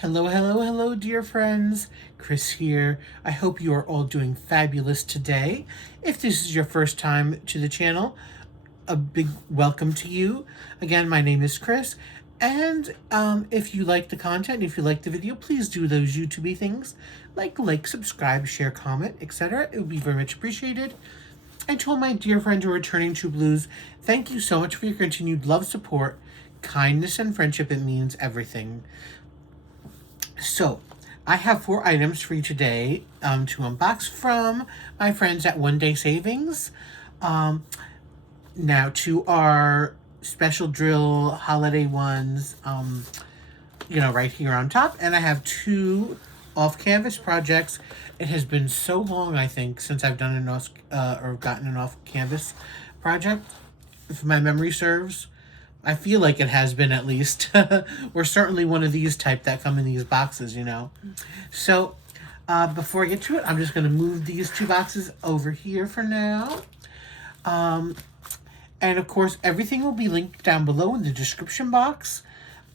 Hello, hello, hello, dear friends. Chris here. I hope you are all doing fabulous today. If this is your first time to the channel, a big welcome to you. Again, my name is Chris. And if you like the content, if you like the video, please do those YouTube things like, subscribe, share, comment, etc. It would be very much appreciated. And to all my dear friends who are returning True Blues, thank you so much for your continued love, support, kindness, and friendship. It means everything. So, I have 4 items for you today to unbox from my friends at One Day Savings. Now, to our special drill holiday ones, right here on top. And I have 2 off-canvas projects. It has been so long, I think, since I've done or gotten an off-canvas project, if my memory serves. I feel like it has been, at least. We're certainly one of these type that come in these boxes, So, before I get to it, I'm just going to move these 2 boxes over here for now. And, of course, everything will be linked down below in the description box.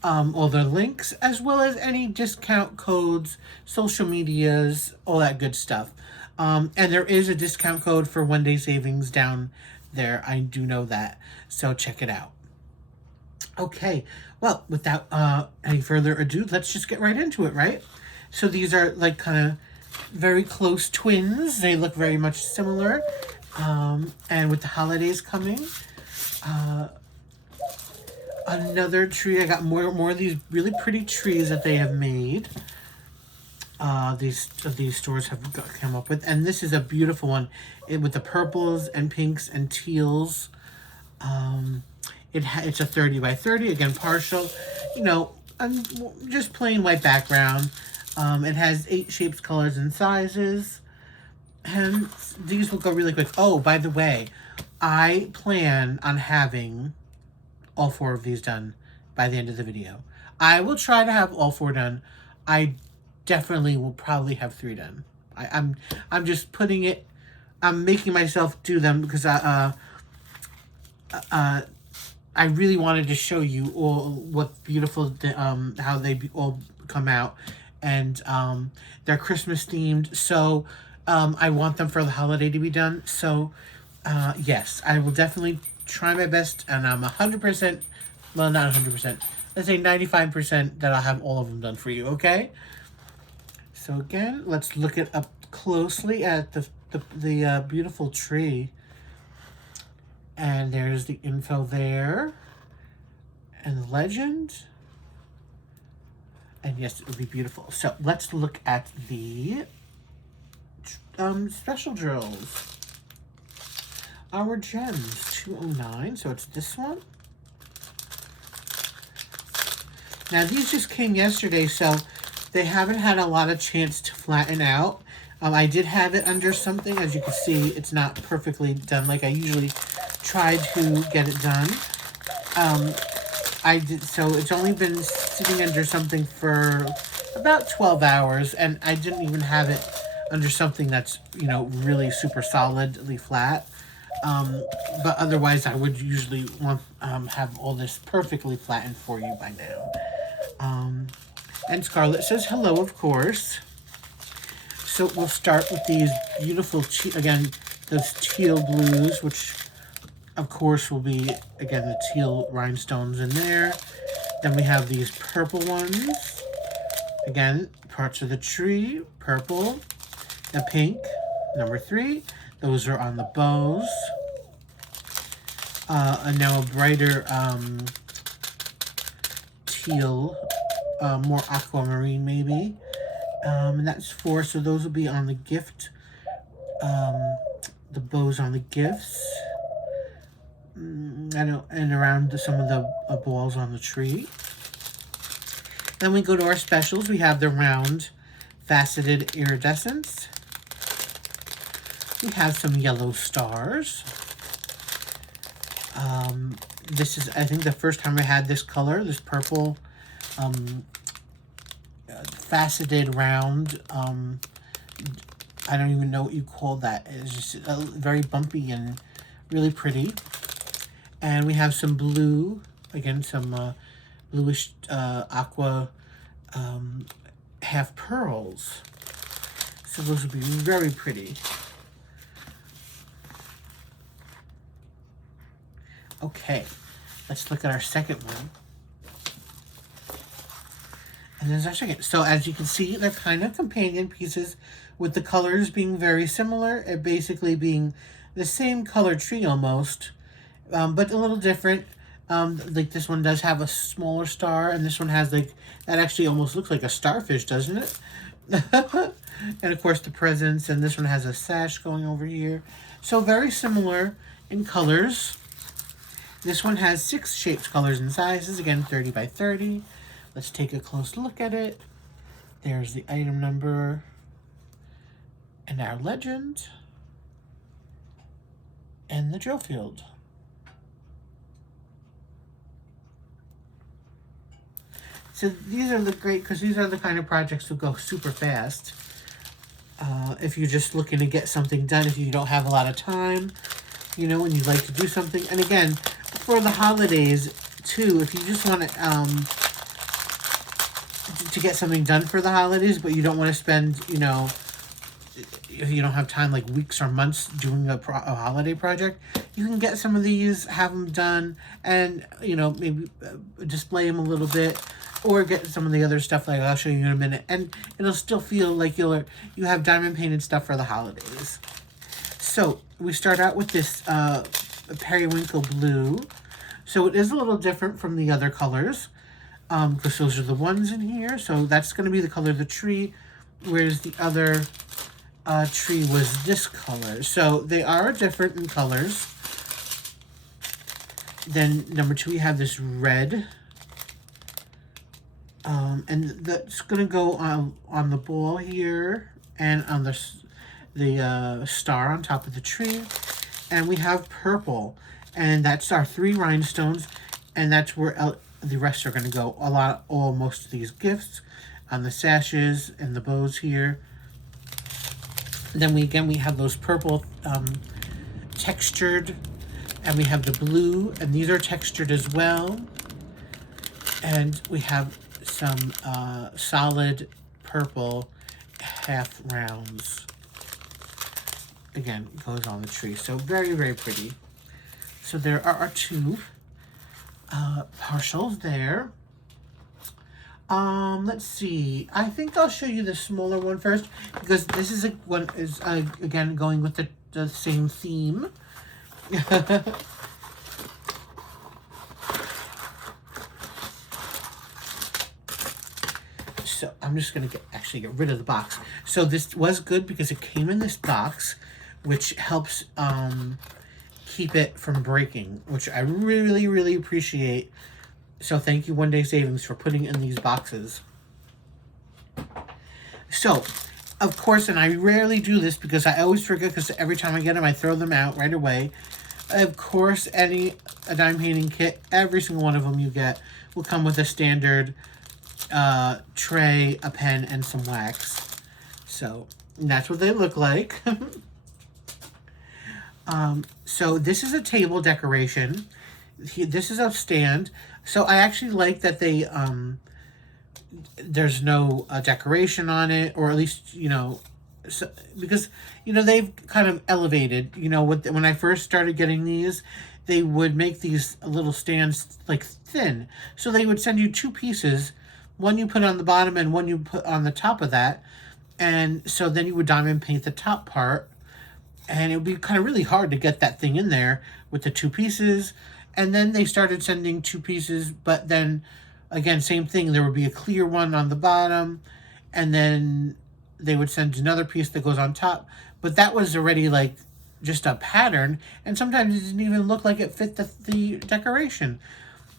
All the links, as well as any discount codes, social medias, all that good stuff. And there is a discount code for One Day Savings down there. I do know that. So, check it out. Okay, well, without any further ado, let's just get right into it, right? So these are like kind of very close twins. They look very much similar. And with the holidays coming, another tree. I got more of these really pretty trees that they have made. These stores have come up with. And this is a beautiful one with the purples and pinks and teals. It's a 30 by 30, again, partial, just plain white background. It has 8 shapes, colors, and sizes. And these will go really quick. Oh, by the way, I plan on having all 4 of these done by the end of the video. I will try to have all 4 done. I definitely will probably have 3 done. I'm just putting it, I'm making myself do them because I really wanted to show you all what beautiful, how they all come out. And they're Christmas themed, so I want them for the holiday to be done. So, yes, I will definitely try my best, and I'm 100%, well, not 100%, let's say 95% that I'll have all of them done for you, okay? So again, let's look it up closely at the beautiful tree. And there's the info there. And the legend. And yes, it would be beautiful. So let's look at the special drills. Our gems, 209. So it's this one. Now these just came yesterday, so they haven't had a lot of chance to flatten out. I did have it under something. As you can see, it's not perfectly done like I usually try to get it done. So it's only been sitting under something for about 12 hours, and I didn't even have it under something that's, really super solidly flat. But otherwise, I would usually want have all this perfectly flattened for you by now. And Scarlett says hello, of course. So we'll start with these beautiful, again, those teal blues, which of course will be, again, the teal rhinestones in there. Then we have these purple ones. Again, parts of the tree, purple. The pink, number 3. Those are on the bows. And now a brighter teal, more aquamarine maybe. And that's 4, so those will be on the gift. The bows on the gifts. And around some of the balls on the tree. Then we go to our specials. We have the round faceted iridescence. We have some yellow stars. This is, I think, the first time I had this color, this purple faceted round. I don't even know what you call that. It's just very bumpy and really pretty. And we have some blue, again, some bluish aqua have pearls. So those would be very pretty. Okay, let's look at our second one. And there's our second. So as you can see, they're kind of companion pieces with the colors being very similar. It basically being the same color tree almost, but a little different. Like this one does have a smaller star, and this one has like, that actually almost looks like a starfish, doesn't it? And of course the presents, and this one has a sash going over here. So very similar in colors. This one has 6 shapes, colors, and sizes. Again, 30 by 30. Let's take a close look at it. There's the item number and our legend and the drill field. So these are the great, because these are the kind of projects that go super fast. If you're just looking to get something done, if you don't have a lot of time, you know, and you'd like to do something. And again, for the holidays too, if you just want to get something done for the holidays, but you don't want to spend, you know, if you don't have time, like weeks or months doing a holiday project, you can get some of these, have them done, and, you know, maybe display them a little bit, or get some of the other stuff like I'll show you in a minute, and it'll still feel like you have diamond painted stuff for the holidays. So we start out with this periwinkle blue. So it is a little different from the other colors, because those are the ones in here. So that's going to be the color of the tree, whereas the other tree was this color. So they are different in colors. Then number 2, we have this red. And that's going to go on the ball here and on the star on top of the tree. And we have purple, and that's our 3 rhinestones, and that's where the rest are going to go. Most of these gifts on the sashes and the bows here. Then we have those purple textured, and we have the blue, and these are textured as well. And we have some solid purple half rounds. Again, goes on the tree. So very, very pretty. So there are our 2 partials there. Let's see. I think I'll show you the smaller one first, because this is again going with the same theme. So I'm just gonna get rid of the box. So this was good because it came in this box, which helps keep it from breaking, which I really, really appreciate. So thank you, One Day Savings, for putting in these boxes. So, of course, and I rarely do this because I always forget, because every time I get them, I throw them out right away. Of course, a diamond painting kit, every single one of them you get, will come with a standard tray, a pen, and some wax. So, that's what they look like. So this is a table decoration. This is a stand. So I actually like that they, there's no decoration on it, or at least, you know, so, because, you know, they've kind of elevated, you know, when I first started getting these, they would make these little stands like thin. So they would send you 2 pieces, one you put on the bottom and one you put on the top of that. And so then you would diamond paint the top part, and it would be kind of really hard to get that thing in there with the 2 pieces. And then they started sending 2 pieces, but then again, same thing. There would be a clear one on the bottom, and then they would send another piece that goes on top. But that was already like just a pattern, and sometimes it didn't even look like it fit the decoration.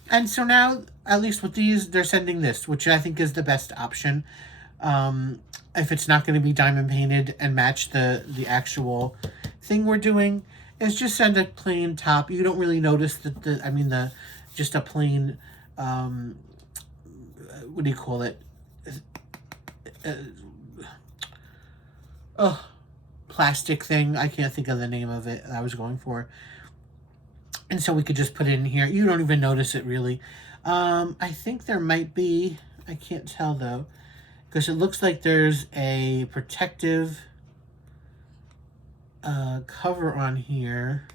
And so now, at least with these, they're sending this, which I think is the best option. If it's not going to be diamond painted and match the actual thing we're doing, is just send a plain top. You don't really notice just a plain, what do you call it? Plastic thing. I can't think of the name of it I was going for. And so we could just put it in here. You don't even notice it really. I think there might be, I can't tell though, because it looks like there's a protective cover on here,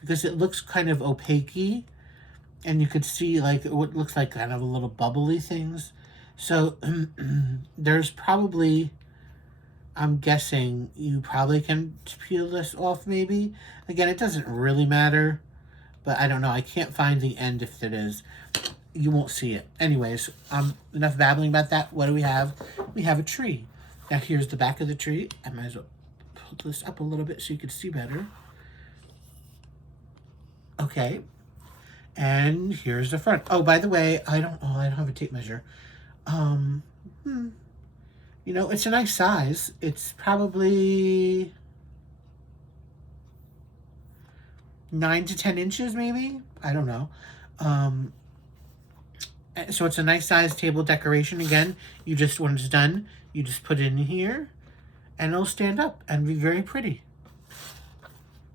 because it looks kind of opaque-y, and you could see like what looks like kind of a little bubbly things. So there's probably, I'm guessing you probably can peel this off maybe. Again, it doesn't really matter, but I don't know. I can't find the end if it is. You won't see it. Anyways, enough babbling about that. What do we have? We have a tree. Now here's the back of the tree. I might as well put this up a little bit so you can see better. Okay. And here's the front. Oh, by the way, I don't have a tape measure. You know, it's a nice size. It's probably 9 to 10 inches, maybe. I don't know. So it's a nice size table decoration. Again, you just, when it's done, you just put it in here, and it'll stand up and be very pretty.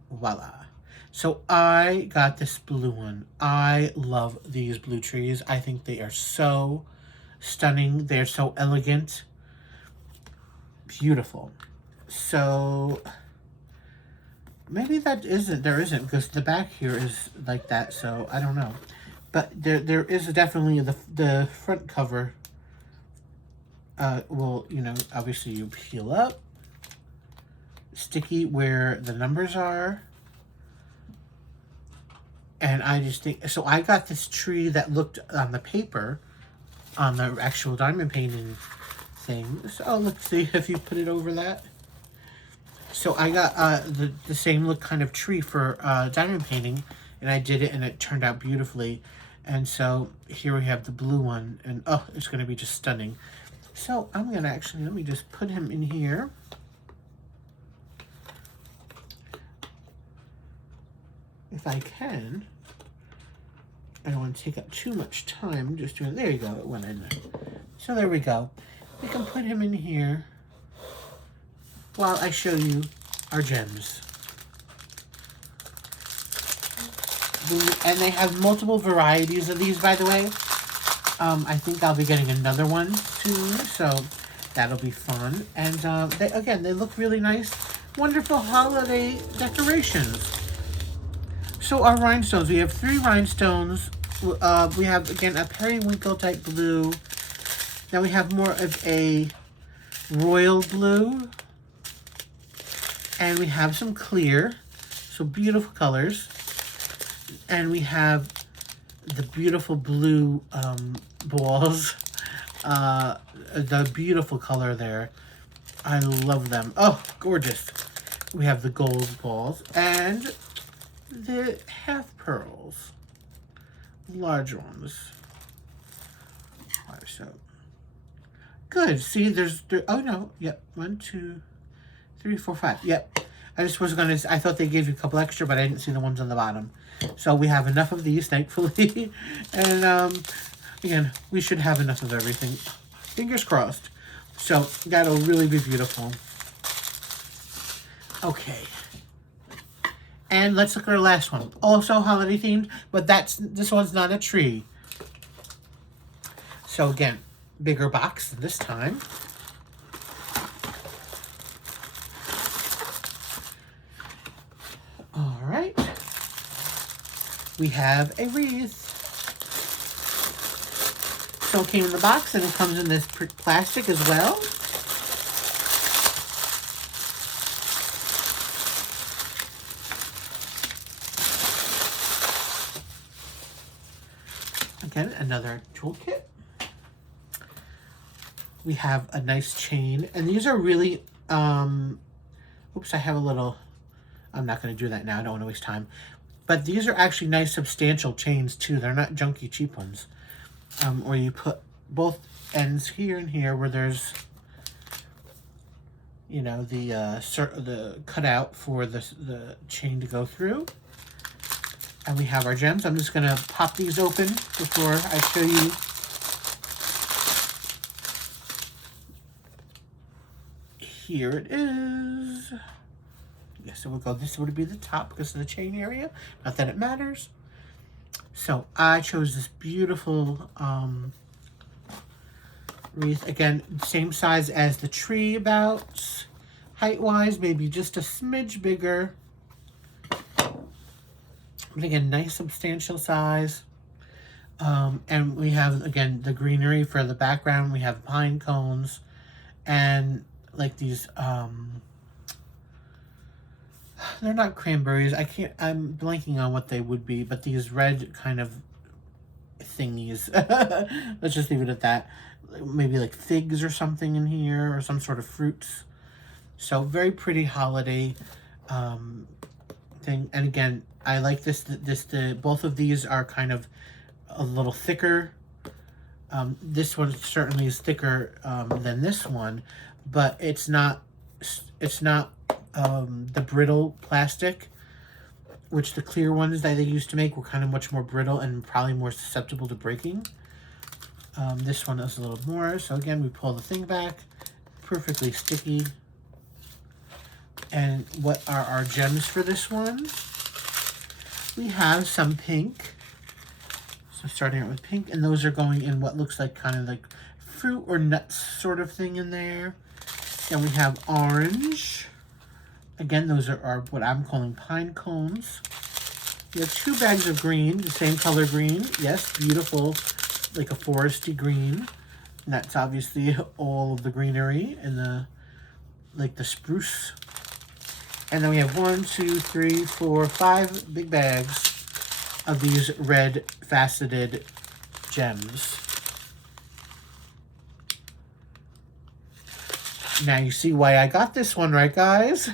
Voila. So I got this blue one. I love these blue trees. I think they are so stunning. They're so elegant. Beautiful. So maybe there isn't, because the back here is like that, so I don't know. But there is definitely the front cover. Well, you know, obviously you peel up. Sticky where the numbers are. And I just think, so I got this tree that looked on the paper, on the actual diamond painting thing. So let's see if you put it over that. So I got the same look kind of tree for diamond painting, and I did it and it turned out beautifully. And so here we have the blue one, and oh, it's going to be just stunning. So I'm going to actually, let me just put him in here. If I can. I don't want to take up too much time just doing, there you go, it went in there. So there we go. We can put him in here while I show you our gems. And they have multiple varieties of these, by the way. I think I'll be getting another one soon, so that'll be fun. And they look really nice. Wonderful holiday decorations. So our rhinestones, we have 3 rhinestones. We have, again, a periwinkle type blue. Now we have more of a royal blue. And we have some clear, so beautiful colors. And we have the beautiful blue balls. The beautiful color there. I love them. Oh, gorgeous. We have the gold balls. And the half pearls, large ones. So good. See, oh no, yep, 1, 2, 3, 4, 5. Yep. I thought they gave you a couple extra, but I didn't see the ones on the bottom. So we have enough of these, thankfully. And again, we should have enough of everything. Fingers crossed. So that'll really be beautiful. Okay. And let's look at our last one. Also holiday themed, but this one's not a tree. So again, bigger box this time. All right. We have a wreath. So it came in the box, and it comes in this plastic as well. Again, another toolkit. We have a nice chain, and these are really, oops, I have a little, I'm not going to do that now, I don't want to waste time. But these are actually nice substantial chains too. They're not junky cheap ones. Where you put both ends here and here where there's, you know, the cutout for the chain to go through. And we have our gems. I'm just going to pop these open before I show you. Here it is. Yes, so we'll go, this would be the top because of the chain area. Not that it matters. So I chose this beautiful wreath. Again, same size as the tree about, height-wise, maybe just a smidge bigger. But again, nice substantial size. And we have, again, the greenery for the background. We have pine cones and like these, they're not cranberries. I'm blanking on what they would be, but these red kind of thingies. Let's just leave it at that. Maybe like figs or something in here, or some sort of fruits. So very pretty holiday thing. And again, I like this. Both of these are kind of a little thicker. This one certainly is thicker than this one, but it's not the brittle plastic, which the clear ones that they used to make were kind of much more brittle and probably more susceptible to breaking. This one is a little more. So again, we pull the thing back, perfectly sticky. And what are our gems for this one? We have some pink. So starting out with pink, and those are going in what looks like kind of like fruit or nuts sort of thing in there. Then we have orange. Again, those are what I'm calling pine cones. We have 2 bags of green, the same color green. Yes, beautiful, like a foresty green. And that's obviously all of the greenery and the spruce. And then we have 1, 2, 3, 4, 5 big bags of these red faceted gems. Now you see why I got this one, right, guys?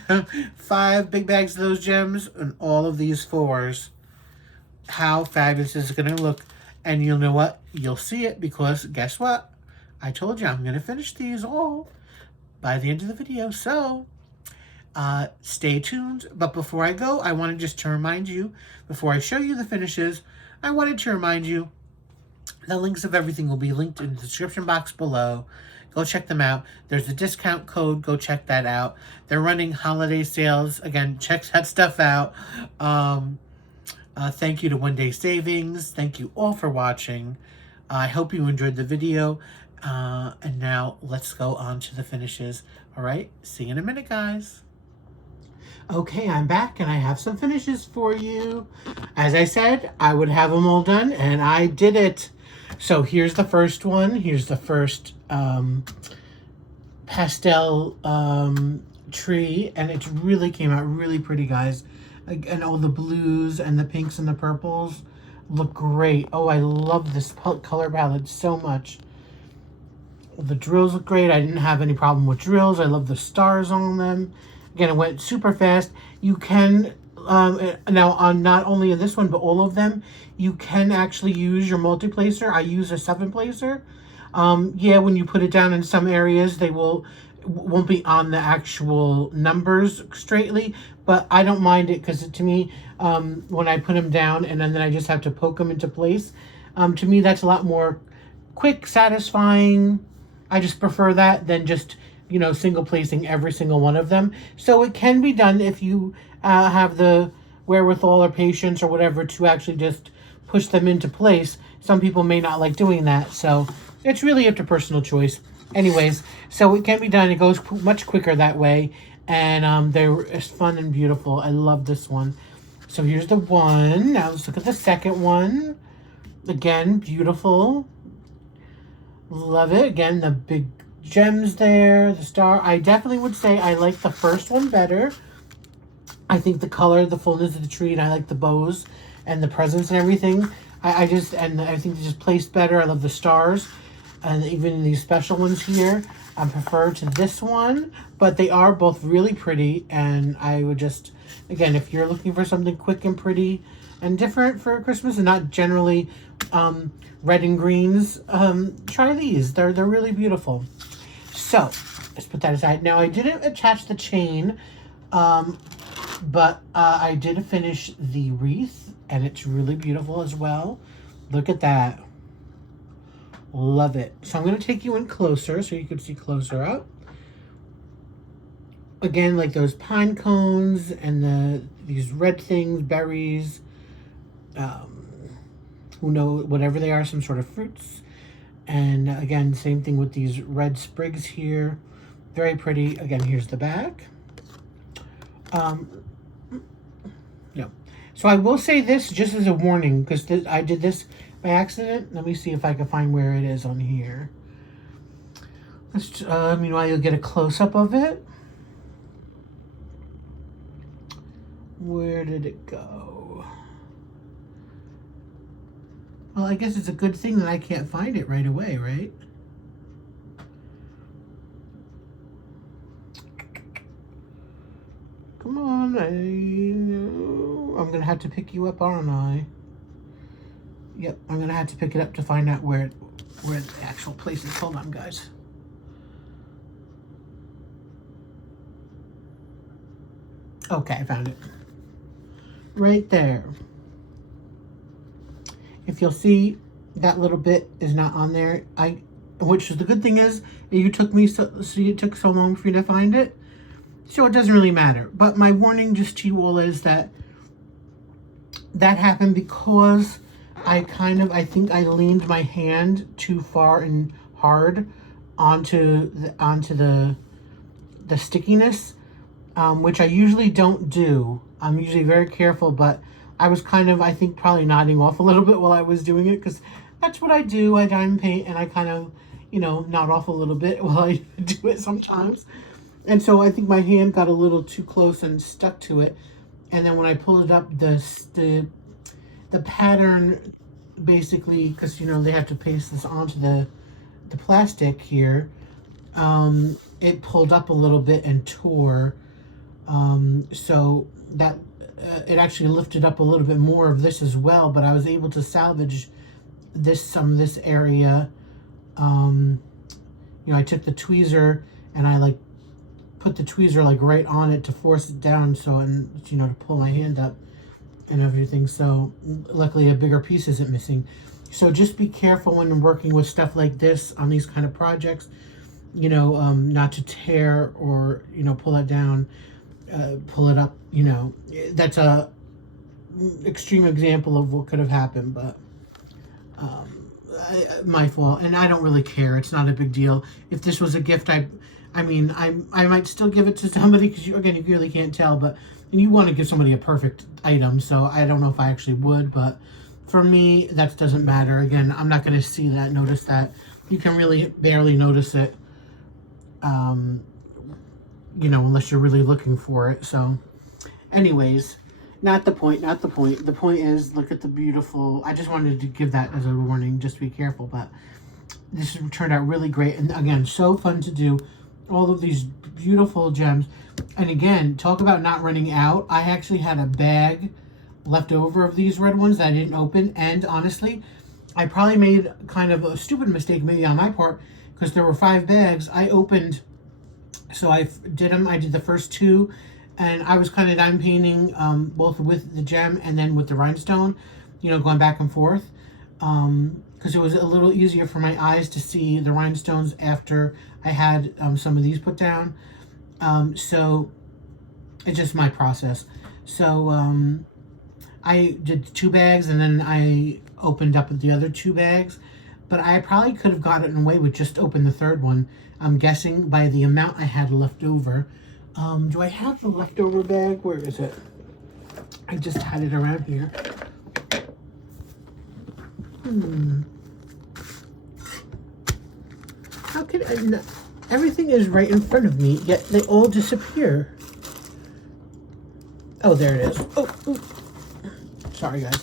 5 big bags of those gems and all of these 4s. How fabulous is it going to look? And you'll know what? You'll see it, because guess what? I told you I'm going to finish these all by the end of the video. So stay tuned. But before I go, I wanted just to remind you, before I show you the finishes, I wanted to remind you the links of everything will be linked in the description box below. Go check them out. There's a discount code. Go check that out. They're running holiday sales. Again, check that stuff out. Thank you to One Day Savings. Thank you all for watching. I hope you enjoyed the video. And now let's go on to the finishes. All right. See you in a minute, guys. Okay, I'm back and I have some finishes for you. As I said, I would have them all done, and I did it. So here's the first one. Here's the first pastel tree, and it really came out really pretty, guys. And all the blues and the pinks and the purples look great. Oh, I love this color palette so much. The drills look great. I didn't have any problem with drills. I love the stars on them. Again, it went super fast. You can, now on not only this one, but all of them, you can actually use your multi-placer. I use a 7-placer. Yeah, when you put it down in some areas, they won't be on the actual numbers straightly, but I don't mind it, because to me, when I put them down and then I just have to poke them into place, to me that's a lot more quick, satisfying. I just prefer that than just, you know, single placing every single one of them. So it can be done if you have the wherewithal or patience or whatever to actually just push them into place. Some people may not like doing that, so it's really up to personal choice. Anyways, so it can be done. It goes much quicker that way, and they're fun and beautiful. I love this one. So here's the one. Now let's look at the second one. Again, beautiful. Love it. Again, the big gems there, the star. I definitely would say I like the first one better. I think the color, the fullness of the tree, and I like the bows and the presents and everything. I think they just placed better. I love the stars, and even these special ones here. I prefer to this one, but they are both really pretty, and I would just, again, if you're looking for something quick and pretty and different for Christmas and not generally red and greens, try these. They're really beautiful. So let's put that aside. Now I didn't attach the chain, but I did finish the wreath, and it's really beautiful as well. Look at that. Love it. So I'm going to take you in closer so you can see closer up. Again, like those pine cones and these red things, berries, who knows, whatever they are, some sort of fruits. And again, same thing with these red sprigs here. Very pretty. Again, here's the back. No. So I will say this just as a warning, because I did this by accident. Let me see if I can find where it is on here. Let's, meanwhile, you'll get a close-up of it. Where did it go? Well, I guess it's a good thing that I can't find it right away, right? Come on, I'm going to have to pick you up, aren't I? Yep, I'm going to have to pick it up to find out where the actual place is. Hold on, guys. Okay, I found it. Right there. If you'll see, that little bit is not on there. Which is the good thing is, it took so long for you to find it. So it doesn't really matter. But my warning just to you all is that happened because I think I leaned my hand too far and hard onto the stickiness, which I usually don't do. I'm usually very careful, but I was I think probably nodding off a little bit while I was doing it, because that's what I do. I diamond paint and I kind of, nod off a little bit while I do it sometimes. And so I think my hand got a little too close and stuck to it. And then when I pulled it up, the pattern basically, because, they have to paste this onto the plastic here, it pulled up a little bit and tore. So that it actually lifted up a little bit more of this as well, but I was able to salvage some of this area. I took the tweezer and I put the tweezer right on it to force it down, to pull my hand up and everything. So luckily a bigger piece isn't missing. So just be careful when you're working with stuff like this on these kind of projects, not to tear or, pull it down, pull it up, that's a extreme example of what could have happened, but my fault, and I don't really care. It's not a big deal. If this was a gift, I might still give it to somebody, because you really can't tell, but you want to give somebody a perfect item, so I don't know if I actually would, but for me, that doesn't matter. Again, I'm not going to notice that. You can really barely notice it, unless you're really looking for it. So anyways, not the point. The point is, look at the beautiful, I just wanted to give that as a warning, just be careful, but this turned out really great. And again, so fun to do all of these beautiful gems. And again, talk about not running out. I actually had a bag left over of these red ones that I didn't open. And honestly, I probably made kind of a stupid mistake maybe on my part, because there were 5 bags. I opened, so I did them. I did the first 2, and I was kind of diamond painting both with the gem and then with the rhinestone, going back and forth. Because it was a little easier for my eyes to see the rhinestones after I had some of these put down. So it's just my process. So I did 2 bags, and then I opened up the other 2 bags. But I probably could have gotten away with just open the 3rd one. I'm guessing by the amount I had left over. Do I have the leftover bag? Where is it? I just had it around here. How could I not? Everything is right in front of me, yet they all disappear. Oh, there it is. Oh. Sorry, guys.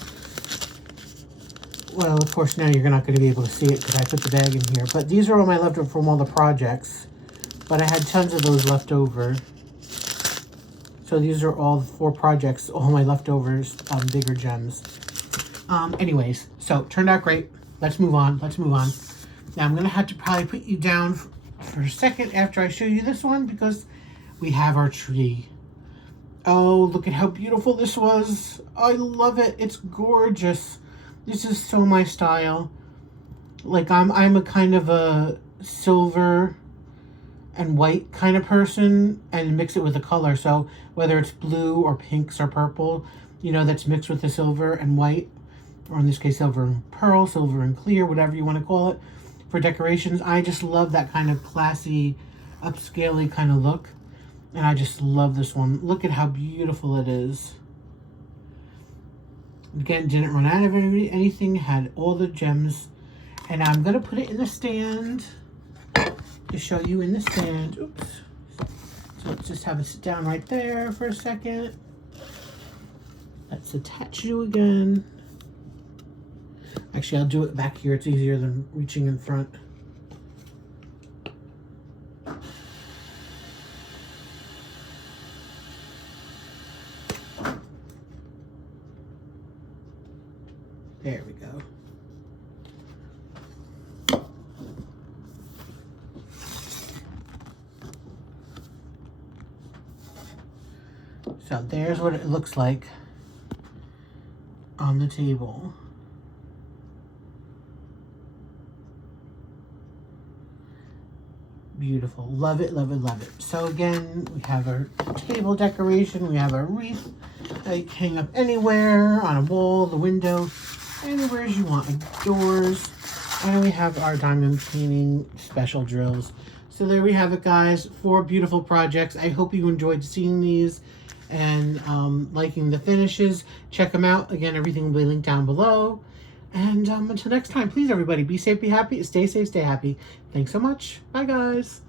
Well, of course, now you're not going to be able to see it because I put the bag in here. But these are all my leftover from all the projects. But I had tons of those left over. So these are all 4 projects, all my leftovers, bigger gems. Anyways, so turned out great. Let's move on. Now I'm going to have to probably put you down for a second after I show you this one, because we have our tree. Oh, look at how beautiful this was. I love it. It's gorgeous. This is so my style. I'm a kind of a silver and white kind of person, and mix it with the color. So whether it's blue or pinks or purple, that's mixed with the silver and white, or in this case, silver and pearl, silver and clear, whatever you want to call it. for decorations. I just love that kind of classy, upscale-y kind of look. And I just love this one. Look at how beautiful it is. Again, didn't run out of anything, had all the gems. And I'm going to put it in the stand to show you in the stand. Oops. So let's just have it sit down right there for a second. Let's attach you again. Actually, I'll do it back here. It's easier than reaching in front. There we go. So there's what it looks like on the table. Beautiful. Love it, love it, love it. So again, we have our table decoration. We have our wreath that you can hang up anywhere, on a wall, the window, anywhere as you want, like doors. And we have our diamond painting special drills. So there we have it, guys. 4 beautiful projects. I hope you enjoyed seeing these and liking the finishes. Check them out. Again, everything will be linked down below. And until next time, please, everybody, be safe, be happy, stay safe, stay happy. Thanks so much. Bye, guys.